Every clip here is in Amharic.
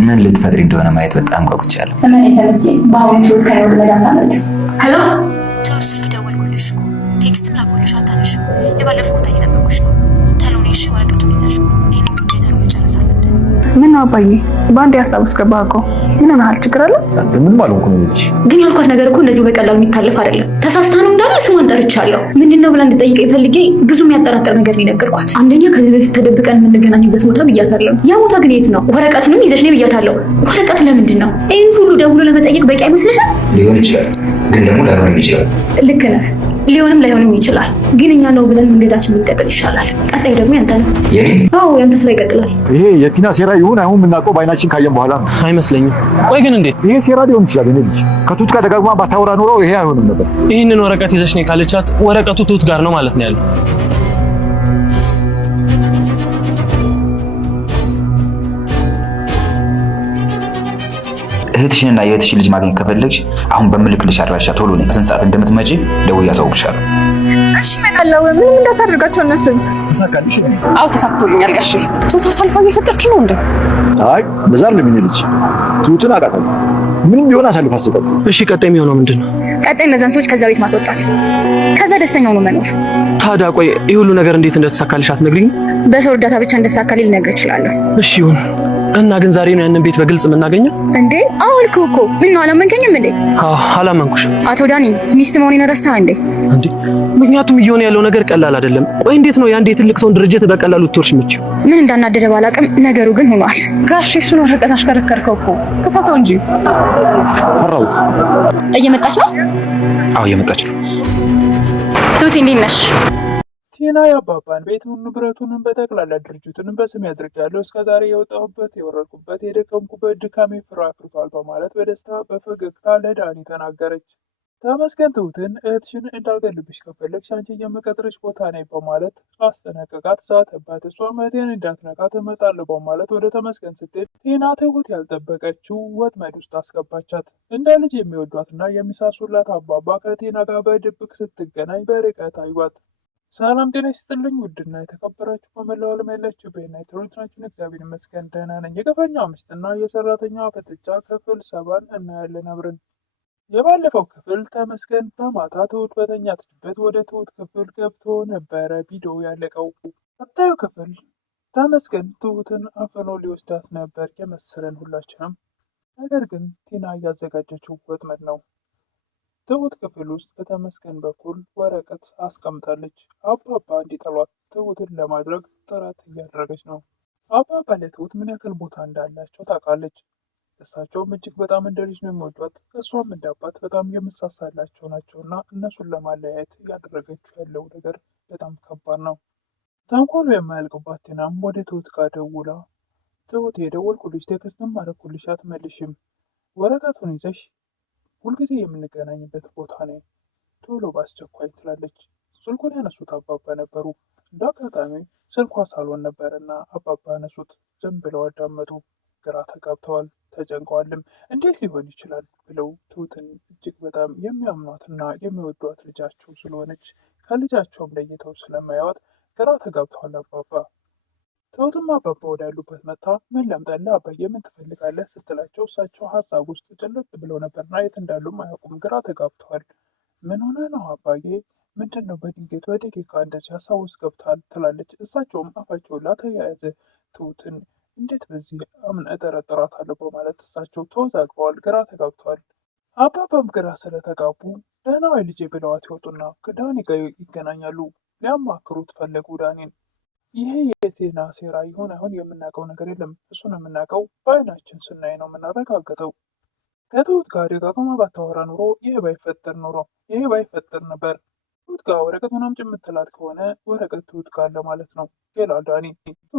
ምን ልትፈጥሪ እንደሆነ ማየት በጣም ጓጉቻለሁ። ለምን ተመስገን ባሁን ትውት ከነውት መዳታለት ሄሎ ተወስልክ ደወልኩልሽ እኮ ቴክስትም ላኩልሽ አታነሽ። የባለፈው ቦታ እየጠበኩሽ ነው። ተሎኔሽ ወረቀቱን ይዘሽ ይሄን ኮምፒውተር መጨረስ አለብን። ምን ነው አባዬ ባንዴ ሀሳብ ውስጥ ገባህ እኮ ምን ሆነሃል? ችግር አለ? ምን ማለት ነው? ግን ያልኳት ነገር እኮ እንደዚህ በቀላሉ የሚታለፍ አይደለም። ተሳስታ ነው እንዳለ ስሟን ጠርቻለሁ። ምንድነው ብላ እንድጠይቀኝ ፈልጌ ብዙ የሚያጠራጥር ነገር ነው የነገርኳት። አንደኛ ከዚህ በፊት ተደብቀን የምንገናኝበት ቦታ ብያታለሁ። ያ ቦታ ግን የት ነው? ወረቀቱንም ይዘሽ ነይ ብያታለሁ። ወረቀቱ ለምንድን ነው? ይሄን ሁሉ ደውሎ ለመጠየቅ በቂ አይመስልሽም? ሊሆን ይችላል፣ ግን ደግሞ ላይሆንም ይችላል። ልክ ነህ። ሊሆንም ላይሆንም ይችላል። ግን እኛ ነው ብለን መንገዳችን ብንቀጥል ይሻላል። ቀጣዩ ደግሞ ያንተ ነው። የኔ? አዎ ያንተ ስራ ይቀጥላል። ይሄ የቲና ሴራ ይሁን አይሁን የምናውቀው በአይናችን ካየን በኋላ ነው። አይመስለኝም። ቆይ ግን እንዴት? ይሄ ሴራ ሊሆን ይችላል። እኔ ልጅ ከቱት ጋር ደጋግማ ባታወራ ኖሮ ይሄ አይሆንም ነበር። ይህንን ወረቀት ይዘሽ ነይ ካለቻት ወረቀቱ ትሁት ጋር ነው ማለት ነው ያለው። እህትሽንና የእህትሽን ልጅ ማግኘት ከፈለግሽ አሁን በምልክልሽ አድራሻ ቶሎ ነይ። ስንት ሰዓት እንደምትመጪ ደውዬ አሳውቅሻለሁ። እሺ እመጣለሁ። ምንም እንዳታደርጋቸው እነሱን። ተሳካልሽ? አዎ ተሳክቶልኛል ጋሼ። ቱት አሳልፋ እየሰጠች ነው እንዴ? አይ በዛ ለምን ልጅ ቱትን አቃታለሁ። ምንም ቢሆን አሳልፋ አሰጣጥ። እሺ ቀጣይ የሚሆነው ምንድነው? ቀጣይ እነዛን ሰዎች ከዛ ቤት ማስወጣት፣ ከዛ ደስተኛው ነው መኖር። ታዲያ ቆይ ይህ ሁሉ ነገር እንዴት እንደተሳካልሽ አትነግሪኝ? በሰው እርዳታ ብቻ እንደተሳካልኝ ልነግርህ እችላለሁ። እሺ ይሁን። እና ግን ዛሬ ነው ያንን ቤት በግልጽ የምናገኘው እንዴ? አዎ አልኩህ እኮ። ምን ነው አላመንከኝም እንዴ? አላመንኩሽም። አቶ ዳኒ ሚስት መሆኔን ረሳህ እንዴ? እንዴ ምክንያቱም እየሆነ ያለው ነገር ቀላል አይደለም። ቆይ እንዴት ነው የአንድ የትልቅ ሰውን ድርጅት በቀላሉ ትወርሽ የምትችይው? ምን እንዳናደደ ባላውቅም ነገሩ ግን ሆኗል። ጋሼ እሱን ወረቀት አሽከረከርከው እኮ ክፈተው እንጂ። ፈራሁት። እየመጣች ነው? አዎ እየመጣች ነው። ትሁት እንዴት ነሽ? ቲና የአባባን ቤቱን ንብረቱንም በጠቅላላ ድርጅቱንም በስም ያድርጋለሁ። እስከ ዛሬ የወጣሁበት የወረድኩበት የደከምኩበት ድካሜ ፍሬ አፍርቷል በማለት በደስታ በፈገግታ ለዳኒ ተናገረች። ተመስገን ትሁትን እህትሽን እንዳልገልብሽ ከፈለግሽ አንቺ የምቀጥርሽ ቦታ ነኝ በማለት አስጠነቀቃት፣ ዛተባት። እሷም እህቴን እንዳትነካ እመጣለሁ በማለት ወደ ተመስገን ስትሄድ ቲና ትሁት ያልጠበቀችው ወጥመድ ውስጥ አስገባቻት። እንደ ልጅ የሚወዷትና የሚሳሱላት አባባ ከቲና ጋር በድብቅ ስትገናኝ በርቀት አዩዋት። ሰላም ጤና ይስጥልኝ ውድና የተከበራችሁ በመላው ዓለም ያላችሁ በዩናይትድ እግዚአብሔር ይመስገን ደህና ነኝ። የግፈኛው ሚስትና የሰራተኛዋ ፍጥጫ ክፍል 7 እናያለን አብረን። የባለፈው ክፍል ተመስገን በማታ ትሁት በተኛችበት ወደ ትሁት ክፍል ገብቶ ነበረ ቪዲዮ ያለቀው። ቀጣዩ ክፍል ተመስገን ትሁትን አፍኖ ሊወስዳት ነበር የመሰለን ሁላችንም። ነገር ግን ቲና እያዘጋጀችው ወጥመድ ነው። ትሁት ክፍል ውስጥ በተመስገን በኩል ወረቀት አስቀምጣለች። አባባ እንዲጠሏት ትሁትን ለማድረግ ጥረት እያደረገች ነው። አባባ ለትሁት ምን ያክል ቦታ እንዳላቸው ታውቃለች። እሳቸውም እጅግ በጣም እንደ ልጅ ነው የሚወዷት። እሷም እንደ አባት በጣም የምሳሳላቸው ናቸውና እነሱን ለማለያየት እያደረገችው ያለው ነገር በጣም ከባድ ነው። ተንኮሉ የማያልቅባት ቲናም ወደ ትሁት ጋር ደውላ ትሁት የደወልኩልሽ ቴክስትም አደረኩልሽ አትመልሽም፣ ወረቀቱን ይዘሽ ሁልጊዜ የምንገናኝበት ቦታ ነኝ፣ ቶሎ በአስቸኳይ ትላለች። ስልኩን ያነሱት አባባ ነበሩ። እንደ አጋጣሚ ስልኳ ሳሎን ነበርና አባባ ያነሱት። ዝም ብለው አዳመጡ። ግራ ተጋብተዋል፣ ተጨንቀዋልም። እንዴት ሊሆን ይችላል ብለው ትሁትን እጅግ በጣም የሚያምኗትና የሚወዷት ልጃቸው ስለሆነች ከልጃቸውም ለይተው ስለማያዋት ግራ ተጋብተዋል አባባ። ትሁትም አባባ ወዳሉበት መታ ምን ላምጣልህ አባዬ ምን ትፈልጋለህ ስትላቸው እሳቸው ሀሳብ ውስጥ ጭልጥ ብለው ነበርና የት እንዳሉም አያውቁም። ግራ ተጋብተዋል። ምን ሆነ ነው አባዬ? ምንድን ነው በድንገት በደቂቃ እንደዚህ ሀሳብ ውስጥ ገብታል ትላለች። እሳቸውም አፋቸውን ተያያዘ። ትሁትን እንዴት በዚህ አምን እጠረጥራታለሁ በማለት እሳቸው ተወዛግበዋል፣ ግራ ተጋብተዋል። አባባም ግራ ስለተጋቡ ደህና ወይ ልጄ ብለዋት ይወጡና ከዳኒ ጋር ይገናኛሉ። ሊያማክሩት ፈለጉ ዳኒን። ይሄ የቲና ሴራ ይሆን አይሆን የምናውቀው ነገር የለም። እሱን የምናውቀው በአይናችን ስናይ ነው የምናረጋግጠው። ከትሁት ጋር ደጋግማ ባታወራ ኑሮ ይህ ባይፈጠር ነበር። ትሁት ጋር ወረቀቱን አምጪ የምትላት ከሆነ ወረቀት ትሁት ጋር አለ ማለት ነው ይላል ዳኒ።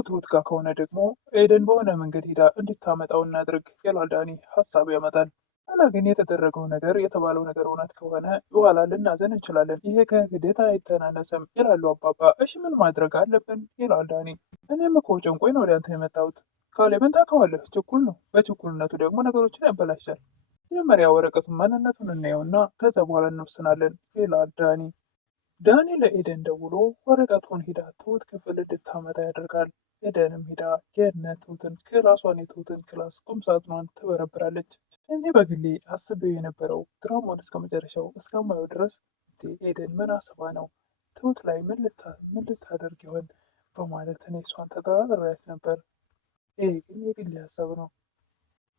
ትሁት ጋር ከሆነ ደግሞ ኤደን በሆነ መንገድ ሄዳ እንድታመጣው እናድርግ ይላል ዳኒ። ሀሳብ ያመጣል። ሆነ ግን የተደረገው ነገር የተባለው ነገር እውነት ከሆነ በኋላ ልናዘን እንችላለን። ይሄ ከክህደት አይተናነስም ይላሉ አባባ። እሺ ምን ማድረግ አለብን ይላል ዳኒ። እኔም እኮ ጨንቆኝ ነው ወደ አንተ የመጣሁት። ካሌብን ታውቀዋለህ፣ ችኩል ነው። በችኩልነቱ ደግሞ ነገሮችን ያበላሻል። መጀመሪያ ወረቀቱን ማንነቱን እናየውና ከዛ በኋላ እንወስናለን ይላል ዳኒ። ዳኒ ለኤደን ደውሎ ወረቀቱን ሂዳ ትሁት ክፍል እንድታመጣ ያደርጋል። ኤደንም ሄዳ የትሁትን የትሁትን ክላስ ቁም ሳጥኗን ትበረብራለች። እኔ በግሌ አስቤው የነበረው ድራማውን እስከ መጨረሻው እስከማየው ድረስ ኤደን ምን አስባ ነው ትሁት ላይ ምን ልታደርግ ይሆን በማለት እኔ እሷን ተጠራጥሬያት ነበር። ይሄ ግን የግሌ ሀሳብ ነው።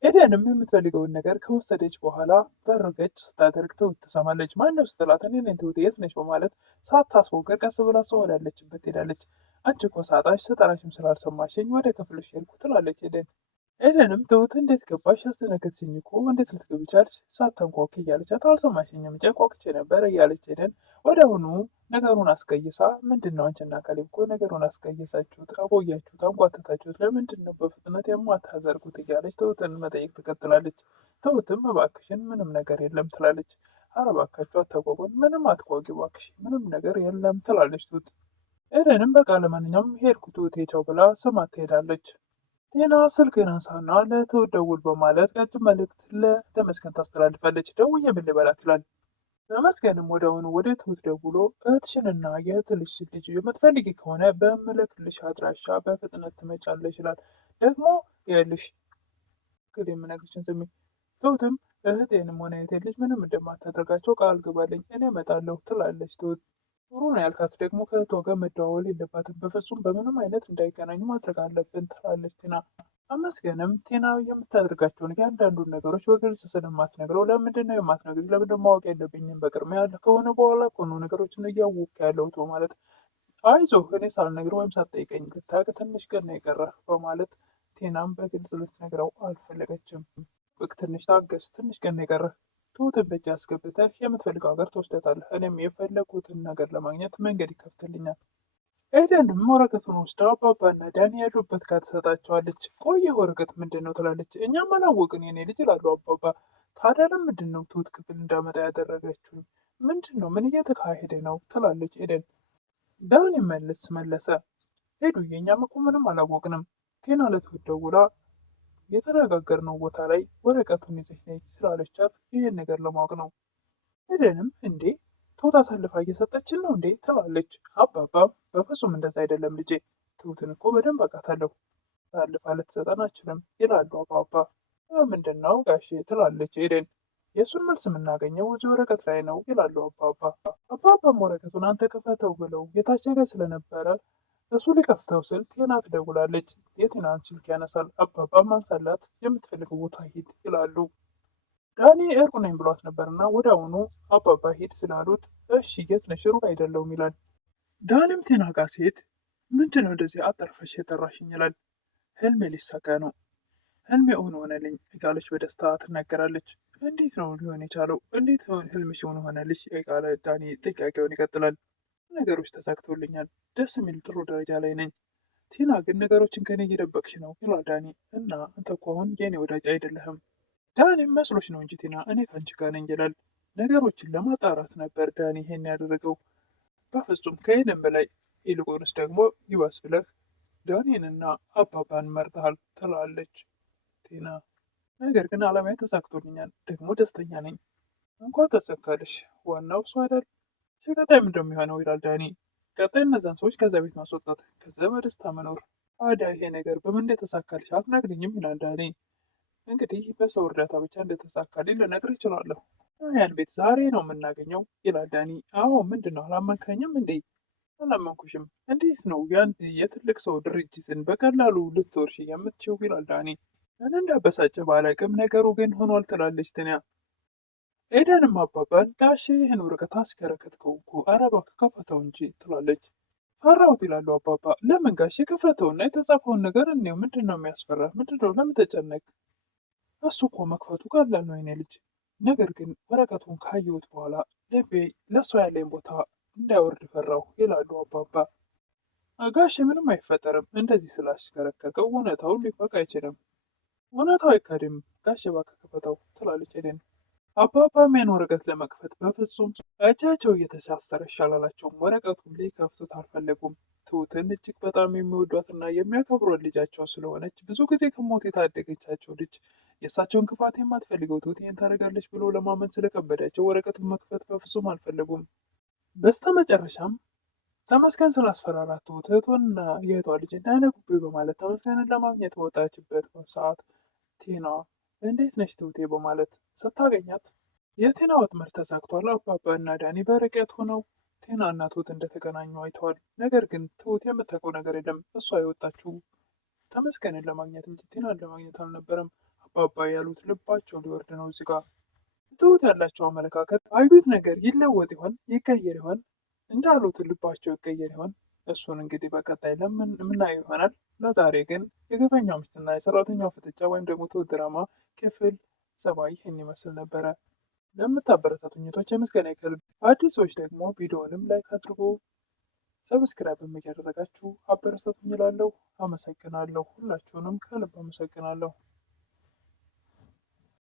ኤደንም የምትፈልገውን ነገር ከወሰደች በኋላ በርገጭ ስታደርግ ትሁት ትሰማለች። ማነው ስትላት እኔ ነኝ ትሁት የት ነች በማለት ሳታስፎገር ቀስ ብላ እሷ ወዳለችበት ትሄዳለች። አንቺ እኮ ሳጣሽ ስጠራሽም ስላልሰማሽኝ ወደ ክፍልሽ ሄድኩ ትላለች ኤደን። ኤደንም ትሁት እንዴት ገባሽ ያስደነገጥሽኝ እኮ እንዴት ልትገቢ ቻልሽ ሳታንኳኩ እያለቻት አልሰማሽኝም ጨቋቁቼ ነበር እያለች ኤደን ወዲያውኑ ነገሩን አስቀይሳ ምንድን ነው አንቺና ካሌብ እኮ ነገሩን አስቀየሳችሁት፣ አቆያችሁት፣ አንጓተታችሁት ለምንድን ነው በፍጥነት የማታደርጉት እያለች ትሁትን መጠየቅ ትቀጥላለች። ትሁትም እባክሽን ምንም ነገር የለም ትላለች። ኧረ እባካችሁ አታጓጉን፣ ምንም አትጓጊ እባክሽ ምንም ነገር የለም ትላለች ትሁት። ኤደንም በቃ ለማንኛውም ሄድኩ ትሁቴ ቻው ብላ ስማት ትሄዳለች። ቴና ስልክህን አንሳና ለትሁት ደውል በማለት ቀጭን መልእክት ለተመስገን ታስተላልፋለች። ደውዬ ምን ልበላት ይላል። ተመስገንም ወዲያውኑ ወደ ትሁት ደውሎ እህትሽንና የእህትሽን ልጅ የምትፈልጊ ከሆነ በምልክልሽ አድራሻ በፍጥነት ትመጫለሽ ይላል። ደግሞ ይኸውልሽ እንግዲህ የምነግርሽን ስሚ። ትሁትም እህቴንም ሆነ የእህቴን ልጅ ምንም እንደማታደርጋቸው ቃል ግባልኝ እኔ እመጣለሁ ትላለች ትሁት። ጥሩ ነው ያልካት ደግሞ ከእህቷ ጋር መደዋወል የለባትም በፍጹም በምንም አይነት እንዳይገናኙ ማድረግ አለብን ትላለች ቴና። ተመስገንም ቴና የምታደርጋቸውን እያንዳንዱን ነገሮች በግልጽ ስለማትነግረው ለምንድን ነው የማትነግሪኝ? ለምንድን ማወቅ የለብኝም? በቅድሚያ ያለ ከሆነ በኋላ እኮ ነው ነገሮችን እያወቅክ ያለሁት በማለት አይዞህ እኔ ሳልነግር ወይም ሳትጠይቀኝ ልታውቅ ትንሽ ቀን ነው የቀረህ በማለት ቴናም በግልጽ ልትነግረው አልፈለገችም። በቃ ትንሽ ታገስ፣ ትንሽ ቀን ነው የቀረህ ትሁትን በእጅ አስገብተህ የምትፈልገው ሀገር ትወስደታለህ። እኔም የፈለጉትን ነገር ለማግኘት መንገድ ይከፍትልኛል። ኤደንም ወረቀቱን ወስዳ አባባና ዳኒ ያሉበት ጋር ትሰጣቸዋለች። ቆየ ወረቀት ምንድን ነው ትላለች። እኛም አላወቅን የኔ ልጅ ይላሉ አባባ። ታዲያ ለምንድን ነው ትሁት ክፍል እንዳመጣ ያደረገችው? ምንድን ነው ምን እየተካሄደ ነው ትላለች ኤደን። ዳኒ መለሰ ሄዱ የእኛም እኮ ምንም አላወቅንም። ቴና ለትሁት ደውላ የተነጋገርነው ቦታ ላይ ወረቀቱን ይዘሽ ነይ ስላለቻት ይህን ነገር ለማወቅ ነው። ኤደንም እንዴ ትሁት አሳልፋ እየሰጠችን ነው እንዴ ትላለች። አባባ በፍጹም እንደዛ አይደለም ልጄ፣ ትሁትን እኮ በደንብ አውቃታለሁ፣ አሳልፋ ልትሰጠን አችልም ይላሉ አባባ። ምንድን ነው ጋሼ ትላለች ኤደን። የእሱን መልስ የምናገኘው እዚህ ወረቀት ላይ ነው ይላሉ አባባ። አባባም ወረቀቱን አንተ ክፈተው ብለው የታሸገ ስለነበረ እሱ ሊከፍተው ስል ቴና ትደውላለች። የቴናን ስልክ ያነሳል። አባባ ማንሳላት የምትፈልገው ቦታ ሂድ ይላሉ። ዳኒ እርቁ ነኝ ብሏት ነበርና ወደ አሁኑ አባባ ሂድ ስላሉት እሺ የት ነሽ? ሩቅ አይደለሁም ይላል። ዳኒም ቴና ጋር ሴት ምንድን ነው እንደዚህ አጠርፈሽ የጠራሽኝ ይላል። ህልሜ ሊሳካ ነው፣ ህልሜ እውን ሆነልኝ እያለች በደስታ ትናገራለች። እንዴት ነው ሊሆን የቻለው? እንዴት ህልምሽ እውን ሆነልሽ? እያለ ዳኒ ጥያቄውን ይቀጥላል። ነገሮች ተሳክቶልኛል፣ ደስ የሚል ጥሩ ደረጃ ላይ ነኝ። ቲና ግን ነገሮችን ከኔ እየደበቅሽ ነው ይላል ዳኒ። እና አንተ እኮ አሁን የኔ ወዳጅ አይደለህም። ዳኒም መስሎች ነው እንጂ ቲና እኔ ከአንቺ ጋር ነኝ ይላል። ነገሮችን ለማጣራት ነበር ዳኒ ይሄን ያደረገው። በፍጹም ከሄደን በላይ ይልቁንስ ደግሞ ይባስ ብለህ ዳኒንና አባባን መርጠሃል ትላለች ቲና። ነገር ግን አላማዬ ተሳክቶልኛል፣ ደግሞ ደስተኛ ነኝ። እንኳን ተሳካልሽ፣ ዋናው እሱ አይደል? ቀጣይ ምንድን ነው የሚሆነው ይላል ዳኒ። ቀጣይ እነዛን ሰዎች ከዛ ቤት ማስወጣት፣ ከዛ በደስታ መኖር። ታዲያ ይሄ ነገር በምን እንደተሳካልሽ አትነግሪኝም ይላል ዳኒ። እንግዲህ በሰው እርዳታ ብቻ እንደተሳካልኝ ልነግርህ እችላለሁ። ያን ቤት ዛሬ ነው የምናገኘው ይላል ዳኒ። አዎ ምንድን ነው አላመንከኝም እንዴ? አላመንኩሽም። እንዴት ነው ያን የትልቅ ሰው ድርጅትን በቀላሉ ልትወርሽ የምትችው ይላል ዳኒ። ምን እንዳበሳጨ ባላቅም ነገሩ ግን ሆኗል ትላለች ቲና። ኤደንም አባባን ጋሼ ይህን ወረቀት አስከረከትከው እኮ ኧረ እባክህ ከፈተው እንጂ ትላለች። ፈራሁት ይላሉ አባባ። ለምን ጋሼ? ክፈተውና የተጻፈውን ነገር እኔው። ምንድን ነው የሚያስፈራ? ምንድን ነው ለምን ተጨነቅ? እሱ እኮ መክፈቱ ቀላል ነው የኔ ልጅ። ነገር ግን ወረቀቱን ካየሁት በኋላ ልቤ ለእሷ ያለኝ ቦታ እንዳይወርድ ፈራሁ ይላሉ አባባ። ጋሼ ምንም አይፈጠርም፣ እንደዚህ ስላሽከረከርከው እውነታው ሊፈቅ አይችልም። እውነታው አይካድም ጋሼ እባክህ ክፈተው ትላለች ኤደን። አባባም ያን ወረቀት ለመክፈት በፍጹም እጃቸው እየተሳሰረ ይሻላላቸውም። ወረቀቱን ሊከፍቱት አልፈለጉም። ትሁትን እጅግ በጣም የሚወዷትና የሚያከብሯት ልጃቸው ስለሆነች ብዙ ጊዜ ከሞት የታደገቻቸው ልጅ የእሳቸውን ክፋት የማትፈልገው ትሁት ይህን ታደርጋለች ብሎ ለማመን ስለከበዳቸው ወረቀቱን መክፈት በፍጹም አልፈለጉም። በስተመጨረሻም ተመስገን ስላስፈራራት ትሁት እህቷንና የእህቷ ልጅ እንዳይነኩብኝ በማለት ተመስገንን ለማግኘት በወጣችበት ሰዓት ቲና እንዴት ነች ትሁቴ በማለት ስታገኛት የቲና ወጥመድ ተሳክቷል። አባባ እና ዳኒ በርቀት ሆነው ቲና እና ትሁት እንደተገናኙ አይተዋል። ነገር ግን ትሁት የምታውቀው ነገር የለም። እሷ የወጣችው ተመስገንን ለማግኘት እንጂ ቲናን ለማግኘት አልነበረም። አባባ ያሉት ልባቸው ሊወርድ ነው። እዚህ ጋር ትሁት ያላቸው አመለካከት አዩት ነገር ይለወጥ ይሆን ይቀየር ይሆን እንዳሉት ልባቸው ይቀየር ይሆን? እሱን እንግዲህ በቀጣይ ለምን የምናየው ይሆናል። ለዛሬ ግን የግፈኛው ሚስትና የሰራተኛው ፍጥጫ ወይም ደግሞ ትሁት ድራማ ክፍል 7 ይህን ይመስል ነበረ። ለምታበረታቱኝ እህቶቼ ምስጋና ይከልብ። አዲስ ሰዎች ደግሞ ቪዲዮንም ላይክ አድርጎ ሰብስክራይብ እያደረጋችሁ አበረታቱኝ እላለሁ። አመሰግናለሁ። ሁላችሁንም ከልብ አመሰግናለሁ።